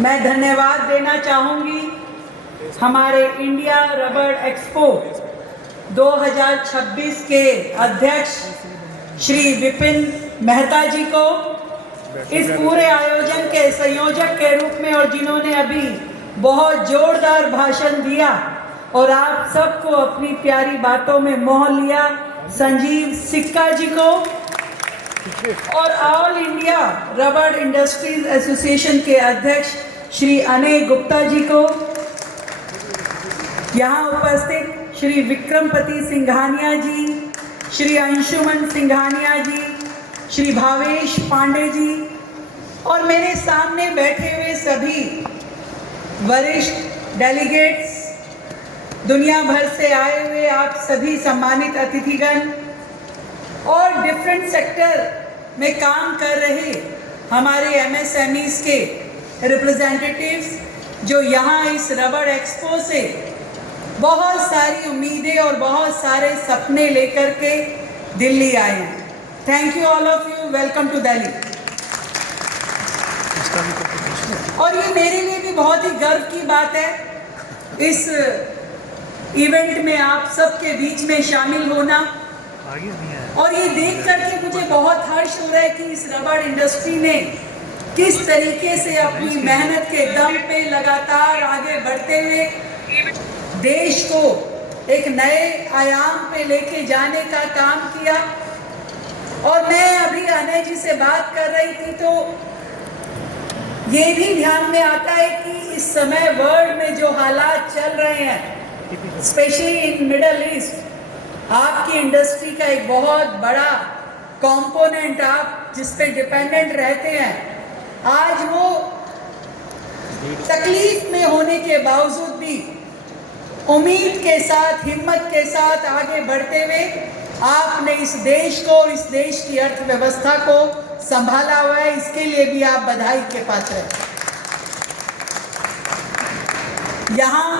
मैं धन्यवाद देना चाहूँगी हमारे इंडिया रबड़ एक्सपो 2026 के अध्यक्ष श्री विपिन मेहता जी को, इस पूरे आयोजन के संयोजक के रूप में, और जिन्होंने अभी बहुत जोरदार भाषण दिया और आप सबको अपनी प्यारी बातों में मोह लिया, संजीव सिक्का जी को, और ऑल इंडिया रबड़ इंडस्ट्रीज एसोसिएशन के अध्यक्ष श्री अनय गुप्ता जी को, यहाँ उपस्थित श्री विक्रमपति सिंघानिया जी, श्री अंशुमन सिंघानिया जी, श्री भावेश पांडे जी, और मेरे सामने बैठे हुए सभी वरिष्ठ डेलीगेट्स, दुनिया भर से आए हुए आप सभी सम्मानित अतिथिगण, और डिफरेंट सेक्टर में काम कर रहे हमारे एमएसएमईज के रिप्रेजेंटेटिव्स, जो यहाँ इस रबड़ एक्सपो से बहुत सारी उम्मीदें और बहुत सारे सपने लेकर के दिल्ली आए हैं। Thank you all of you, welcome to Delhi. और ये मेरे लिए भी बहुत ही गर्व की बात है इस इवेंट में आप सबके बीच में शामिल होना, और ये देख करके मुझे बहुत हर्ष हो रहा है कि इस रबड़ इंडस्ट्री ने किस तरीके से अपनी मेहनत के दम पे लगातार आगे बढ़ते हुए देश को एक नए आयाम पे लेके जाने का काम किया। और मैं अभी अनय जी से बात कर रही थी तो ये भी ध्यान में आता है कि इस समय वर्ल्ड में जो हालात चल रहे हैं, स्पेशली इन मिडल ईस्ट, आपकी इंडस्ट्री का एक बहुत बड़ा कंपोनेंट, आप जिस पे डिपेंडेंट रहते हैं, आज वो तकलीफ में होने के बावजूद भी उम्मीद के साथ, हिम्मत के साथ आगे बढ़ते हुए आपने इस देश को और इस देश की अर्थव्यवस्था को संभाला हुआ है। इसके लिए भी आप बधाई के पात्र हैं। यहाँ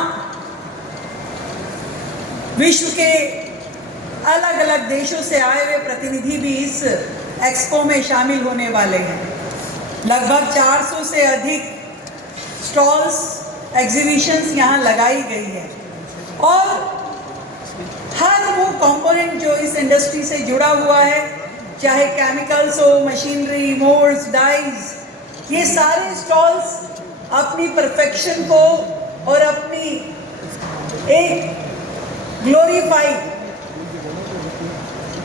विश्व के अलग अलग देशों से आए हुए प्रतिनिधि भी इस एक्सपो में शामिल होने वाले हैं। लगभग 400 से अधिक स्टॉल्स, एग्जीबिशंस यहाँ लगाई गई है, और हर वो कंपोनेंट जो इस इंडस्ट्री से जुड़ा हुआ है, चाहे केमिकल्स हो, मशीनरी, मोल्ड्स, डाइज, ये सारे स्टॉल्स अपनी परफेक्शन को और अपनी एक ग्लोरीफाइड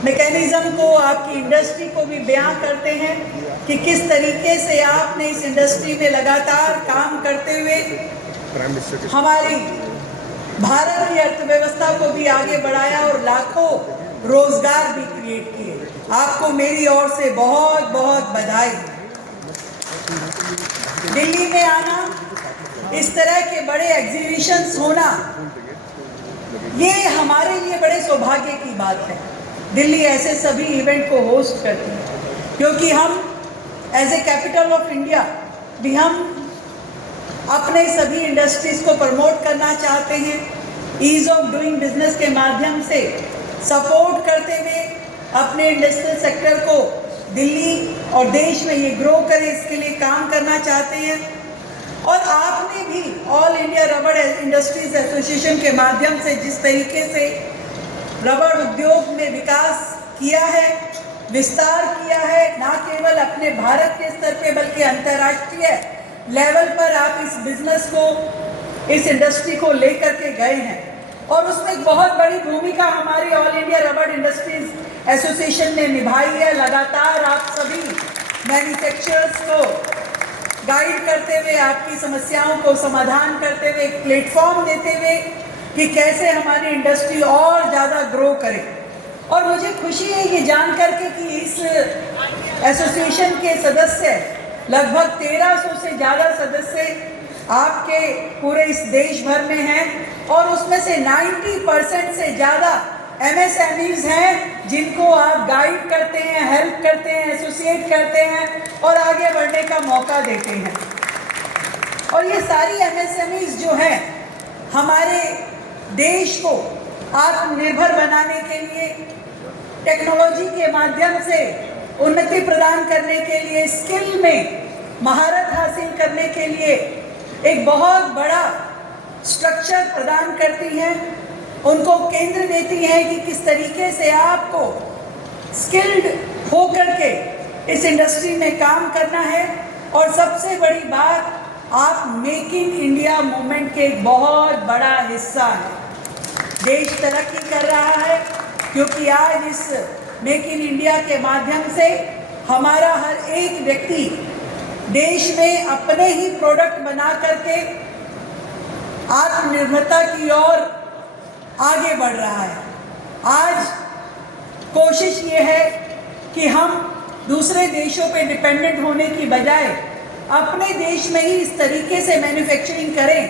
मैकेनिज्म को, आपकी इंडस्ट्री को भी बयां करते हैं कि किस तरीके से आपने इस इंडस्ट्री में लगातार काम करते हुए हमारी भारत की अर्थव्यवस्था को भी आगे बढ़ाया और लाखों रोजगार भी क्रिएट किए। आपको मेरी ओर से बहुत बहुत बधाई। दिल्ली में आना, इस तरह के बड़े एग्जीबिशंस होना, ये हमारे लिए बड़े सौभाग्य की बात है। दिल्ली ऐसे सभी इवेंट को होस्ट करती है, क्योंकि हम as a capital of India भी हम अपने सभी इंडस्ट्रीज को प्रमोट करना चाहते हैं, ईज ऑफ डूइंग बिजनेस के माध्यम से सपोर्ट करते हुए अपने इंडस्ट्रियल सेक्टर को दिल्ली और देश में ये ग्रो करे, इसके लिए काम करना चाहते हैं। और आपने भी ऑल इंडिया रबड़ इंडस्ट्रीज एसोसिएशन के माध्यम से जिस तरीके से रबड़ उद्योग में विकास किया है, विस्तार किया है, ना केवल अपने भारत के स्तर पे बल्कि अंतर्राष्ट्रीय लेवल पर आप इस बिजनेस को, इस इंडस्ट्री को लेकर के गए हैं, और उसमें एक बहुत बड़ी भूमिका हमारी ऑल इंडिया रबड़ इंडस्ट्रीज एसोसिएशन ने निभाई है। लगातार आप सभी मैन्युफैक्चरर्स को गाइड करते हुए, आपकी समस्याओं को समाधान करते हुए, एक प्लेटफॉर्म देते हुए कि कैसे हमारी इंडस्ट्री और ज़्यादा ग्रो करे। और मुझे खुशी है ये जान करके कि इस एसोसिएशन के सदस्य, लगभग 1300 से ज़्यादा सदस्य आपके पूरे इस देश भर में हैं, और उसमें से 90% से ज़्यादा एमएसएमईज हैं जिनको आप गाइड करते हैं, हेल्प करते हैं, एसोसिएट करते हैं और आगे बढ़ने का मौका देते हैं। और ये सारी एमएसएमईज जो हैं हमारे देश को आत्मनिर्भर बनाने के लिए, टेक्नोलॉजी के माध्यम से उन्नति प्रदान करने के लिए, स्किल में महारत हासिल करने के लिए एक बहुत बड़ा स्ट्रक्चर प्रदान करती हैं, उनको केंद्र देती हैं कि किस तरीके से आपको स्किल्ड होकर के इस इंडस्ट्री में काम करना है। और सबसे बड़ी बात, आप मेक इन इंडिया मूवमेंट के एक बहुत बड़ा हिस्सा हैं। देश तरक्की कर रहा है क्योंकि आज इस मेक इन इंडिया के माध्यम से हमारा हर एक व्यक्ति देश में अपने ही प्रोडक्ट बना करके आत्मनिर्भरता की ओर आगे बढ़ रहा है। आज कोशिश ये है कि हम दूसरे देशों पे डिपेंडेंट होने की बजाय अपने देश में ही इस तरीके से मैन्युफैक्चरिंग करें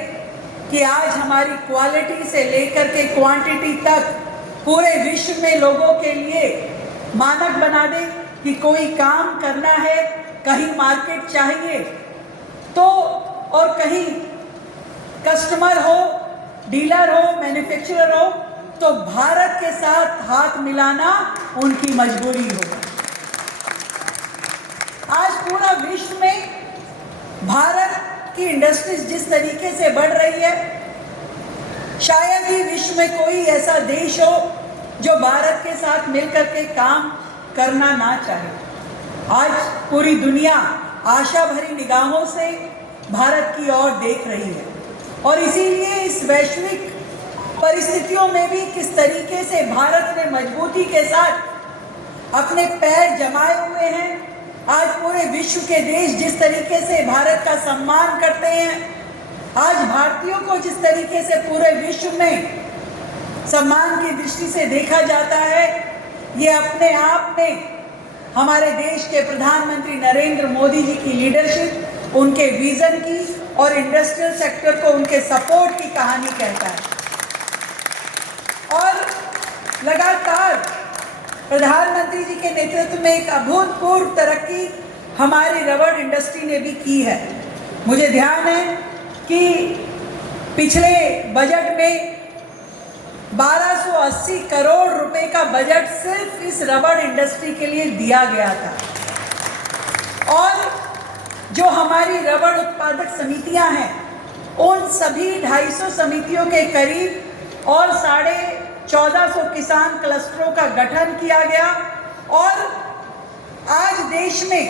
कि आज हमारी क्वालिटी से लेकर के क्वांटिटी तक पूरे विश्व में लोगों के लिए मानक बना दें कि कोई काम करना है, कहीं मार्केट चाहिए तो, और कहीं कस्टमर हो, डीलर हो, मैन्युफैक्चरर हो, तो भारत के साथ हाथ मिलाना उनकी मजबूरी हो। आज पूरा विश्व में भारत की इंडस्ट्रीज जिस तरीके से बढ़ रही है, शायद ही विश्व में कोई ऐसा देश हो जो भारत के साथ मिलकर के काम करना ना चाहे। आज पूरी दुनिया आशा भरी निगाहों से भारत की ओर देख रही है और इसीलिए इस वैश्विक परिस्थितियों में भी किस तरीके से भारत ने मजबूती के साथ अपने पैर जमाए हुए हैं। आज पूरे विश्व के देश जिस तरीके से भारत का सम्मान करते हैं, आज भारतीयों को जिस तरीके से पूरे विश्व में सम्मान की दृष्टि से देखा जाता है, ये अपने आप में हमारे देश के प्रधानमंत्री नरेंद्र मोदी जी की लीडरशिप, उनके विजन की और इंडस्ट्रियल सेक्टर को उनके सपोर्ट की कहानी कहता है। और लगातार प्रधानमंत्री जी के नेतृत्व में एक अभूतपूर्व तरक्की हमारी रबड़ इंडस्ट्री ने भी की है। मुझे ध्यान है कि पिछले बजट में 1280 करोड़ रुपए का बजट सिर्फ इस रबड़ इंडस्ट्री के लिए दिया गया था। और जो हमारी रबड़ उत्पादक समितियां हैं, उन सभी 250 समितियों के करीब और 1450 किसान क्लस्टरों का गठन किया गया। और आज देश में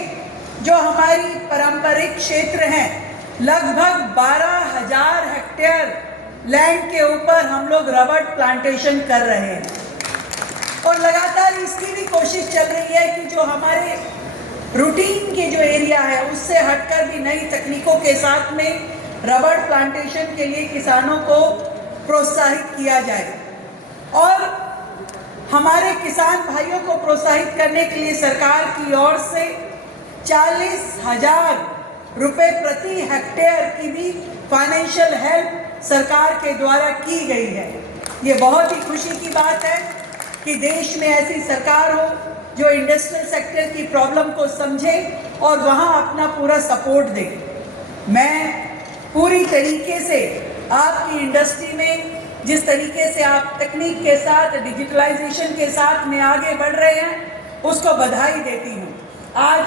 जो हमारी पारंपरिक क्षेत्र हैं, लगभग 12,000 हेक्टेयर लैंड के ऊपर हम लोग रबड़ प्लांटेशन कर रहे हैं। और लगातार इसकी भी कोशिश चल रही है कि जो हमारे रूटीन के जो एरिया है उससे हटकर भी नई तकनीकों के साथ में रबड़ प्लांटेशन के लिए किसानों को प्रोत्साहित किया जाए। और हमारे किसान भाइयों को प्रोत्साहित करने के लिए सरकार की ओर से 40,000 रुपए प्रति हेक्टेयर की भी फाइनेंशियल हेल्प सरकार के द्वारा की गई है। ये बहुत ही खुशी की बात है कि देश में ऐसी सरकार हो जो इंडस्ट्रियल सेक्टर की प्रॉब्लम को समझे और वहाँ अपना पूरा सपोर्ट दे। मैं पूरी तरीके से आपकी इंडस्ट्री में जिस तरीके से आप तकनीक के साथ, डिजिटलाइजेशन के साथ में आगे बढ़ रहे हैं, उसको बधाई देती हूँ। आज